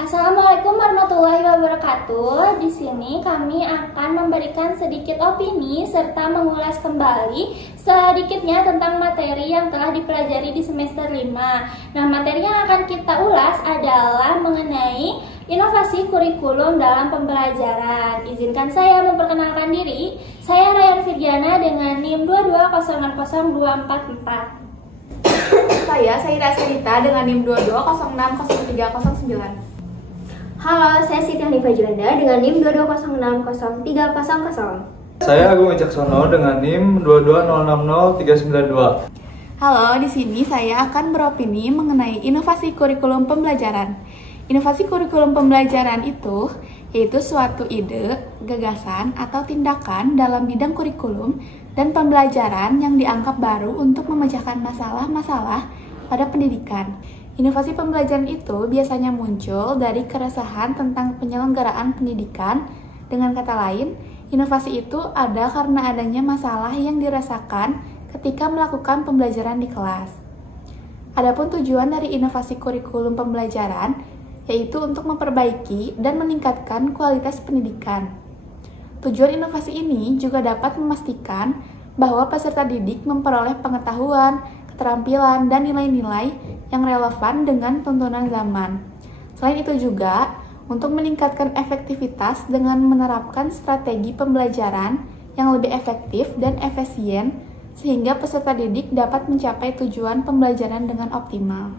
Assalamualaikum warahmatullahi wabarakatuh. Di sini kami akan memberikan sedikit opini serta mengulas kembali sedikitnya tentang materi yang telah dipelajari di semester 5. Nah, materi yang akan kita ulas adalah mengenai inovasi kurikulum dalam pembelajaran. Izinkan saya memperkenalkan diri. Saya Ryan Firdiana dengan NIM 2200244. Saya Saira Sarita dengan NIM 22060309. Halo, saya Siti Hanifah Juanda dengan NIM 22060300. Saya Agung Wicaksono dengan NIM 220603992. Halo, di sini saya akan beropini mengenai inovasi kurikulum pembelajaran. Inovasi kurikulum pembelajaran itu yaitu suatu ide, gagasan, atau tindakan dalam bidang kurikulum dan pembelajaran yang dianggap baru untuk memecahkan masalah-masalah pada pendidikan. Inovasi pembelajaran itu biasanya muncul dari keresahan tentang penyelenggaraan pendidikan. Dengan kata lain, inovasi itu ada karena adanya masalah yang dirasakan ketika melakukan pembelajaran di kelas. Adapun tujuan dari inovasi kurikulum pembelajaran yaitu untuk memperbaiki dan meningkatkan kualitas pendidikan. Tujuan inovasi ini juga dapat memastikan bahwa peserta didik memperoleh pengetahuan, keterampilan, dan nilai-nilai yang relevan dengan tuntunan zaman. Selain itu juga, untuk meningkatkan efektivitas dengan menerapkan strategi pembelajaran yang lebih efektif dan efisien, sehingga peserta didik dapat mencapai tujuan pembelajaran dengan optimal.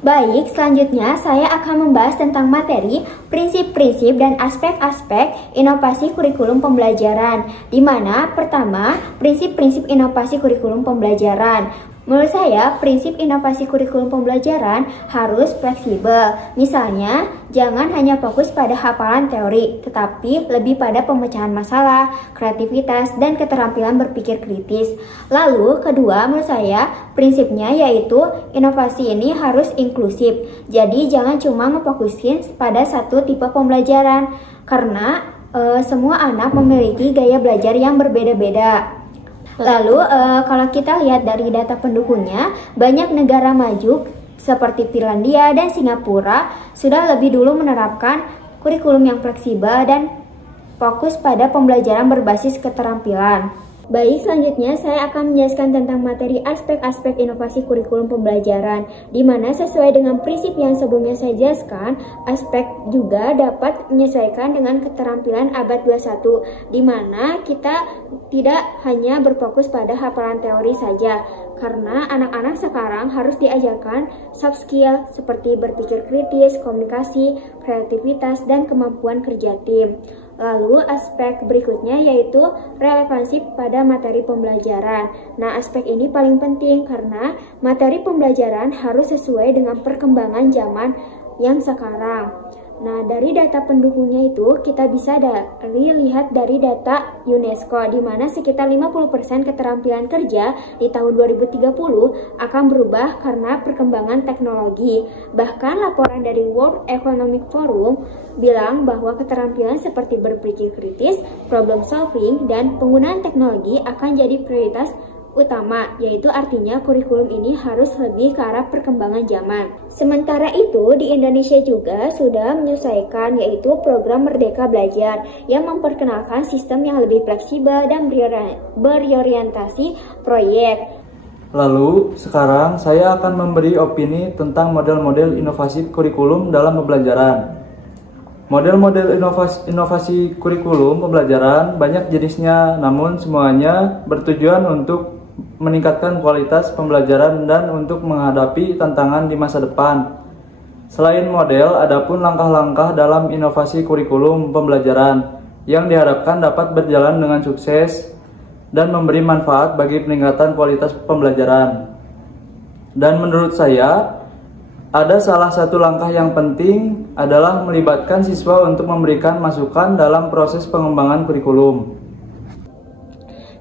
Baik, selanjutnya saya akan membahas tentang materi, prinsip-prinsip, dan aspek-aspek inovasi kurikulum pembelajaran. Di mana pertama, prinsip-prinsip inovasi kurikulum pembelajaran. Menurut saya, prinsip inovasi kurikulum pembelajaran harus fleksibel. Misalnya, jangan hanya fokus pada hafalan teori, tetapi lebih pada pemecahan masalah, kreativitas, dan keterampilan berpikir kritis. Lalu, kedua, menurut saya, prinsipnya yaitu inovasi ini harus inklusif. Jadi, jangan cuma ngefokusin pada satu tipe pembelajaran, karena semua anak memiliki gaya belajar yang berbeda-beda. Lalu, kalau kita lihat dari data pendukungnya, banyak negara maju seperti Finlandia dan Singapura sudah lebih dulu menerapkan kurikulum yang fleksibel dan fokus pada pembelajaran berbasis keterampilan. Baik, selanjutnya saya akan menjelaskan tentang materi aspek-aspek inovasi kurikulum pembelajaran, di mana sesuai dengan prinsip yang sebelumnya saya jelaskan, aspek juga dapat menyesuaikan dengan keterampilan abad 21, di mana kita tidak hanya berfokus pada hafalan teori saja, karena anak-anak sekarang harus diajarkan soft skill seperti berpikir kritis, komunikasi, kreativitas, dan kemampuan kerja tim. Lalu aspek berikutnya yaitu relevansi pada materi pembelajaran. Nah, aspek ini paling penting karena materi pembelajaran harus sesuai dengan perkembangan zaman yang sekarang. Nah, dari data pendukungnya itu kita bisa lihat dari data UNESCO, di mana sekitar 50% keterampilan kerja di tahun 2030 akan berubah karena perkembangan teknologi. Bahkan laporan dari World Economic Forum bilang bahwa keterampilan seperti berpikir kritis, problem solving, dan penggunaan teknologi akan jadi prioritas utama, yaitu artinya kurikulum ini harus lebih ke arah perkembangan zaman. Sementara itu, di Indonesia juga sudah menyesuaikan, yaitu program Merdeka Belajar yang memperkenalkan sistem yang lebih fleksibel dan berorientasi proyek. Lalu, sekarang saya akan memberi opini tentang model-model inovasi kurikulum dalam pembelajaran. Model-model inovasi kurikulum pembelajaran banyak jenisnya, namun semuanya bertujuan untuk meningkatkan kualitas pembelajaran dan untuk menghadapi tantangan di masa depan. Selain model, adapun langkah-langkah dalam inovasi kurikulum pembelajaran yang diharapkan dapat berjalan dengan sukses dan memberi manfaat bagi peningkatan kualitas pembelajaran. Dan menurut saya, ada salah satu langkah yang penting adalah melibatkan siswa untuk memberikan masukan dalam proses pengembangan kurikulum.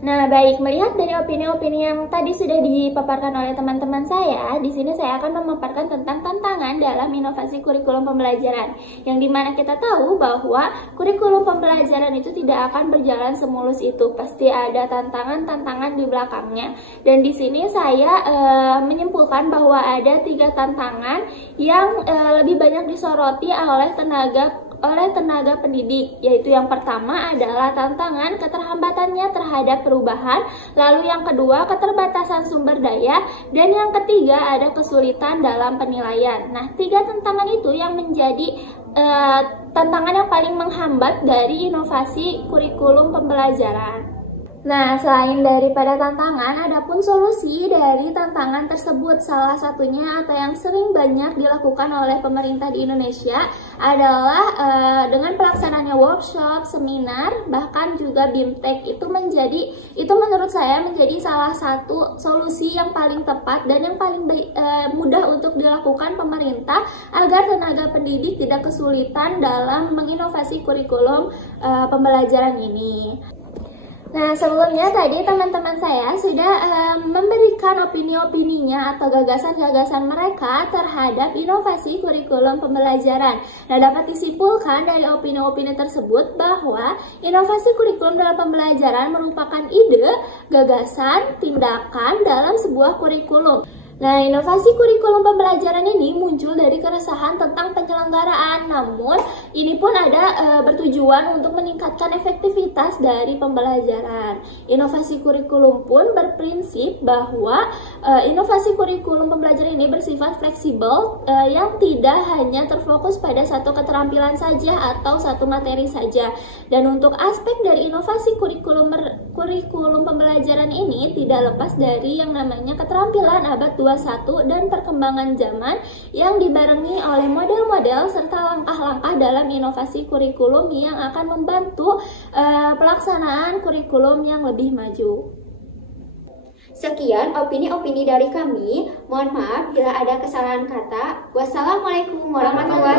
Nah, baik, melihat dari opini-opini yang tadi sudah dipaparkan oleh teman-teman saya, di sini saya akan memaparkan tentang tantangan dalam inovasi kurikulum pembelajaran. Yang dimana kita tahu bahwa kurikulum pembelajaran itu tidak akan berjalan semulus itu, pasti ada tantangan-tantangan di belakangnya. Dan di sini saya menyimpulkan bahwa ada 3 tantangan yang lebih banyak disoroti oleh tenaga pendidik, yaitu yang pertama adalah tantangan keterhambatannya terhadap perubahan, lalu yang kedua keterbatasan sumber daya, dan yang ketiga ada kesulitan dalam penilaian. Nah, 3 tantangan itu yang menjadi tantangan yang paling menghambat dari inovasi kurikulum pembelajaran. Nah, selain daripada tantangan, ada pun solusi dari tantangan tersebut. Salah satunya atau yang sering banyak dilakukan oleh pemerintah di Indonesia adalah dengan pelaksanaannya workshop, seminar, bahkan juga BIMTEK. Itu menurut saya menjadi salah satu solusi yang paling tepat dan yang paling mudah untuk dilakukan pemerintah agar tenaga pendidik tidak kesulitan dalam menginovasi kurikulum pembelajaran ini. Nah, sebelumnya tadi teman-teman saya sudah memberikan opini-opininya atau gagasan-gagasan mereka terhadap inovasi kurikulum pembelajaran. Nah, dapat disimpulkan dari opini-opini tersebut bahwa inovasi kurikulum dalam pembelajaran merupakan ide, gagasan, tindakan dalam sebuah kurikulum. Nah, inovasi kurikulum pembelajaran ini muncul dari keresahan tentang penyelenggaraan, namun ini pun ada bertujuan untuk meningkatkan efektivitas dari pembelajaran. Inovasi kurikulum pun berprinsip bahwa inovasi kurikulum pembelajaran ini bersifat fleksibel yang tidak hanya terfokus pada satu keterampilan saja atau satu materi saja. Dan untuk aspek dari inovasi kurikulum pembelajaran ini tidak lepas dari yang namanya keterampilan abad 21 dan perkembangan zaman yang dibarengi oleh model-model serta langkah-langkah dalam inovasi kurikulum yang akan membantu pelaksanaan kurikulum yang lebih maju. Sekian opini-opini dari kami. Mohon maaf bila ada kesalahan kata. Wassalamualaikum warahmatullahi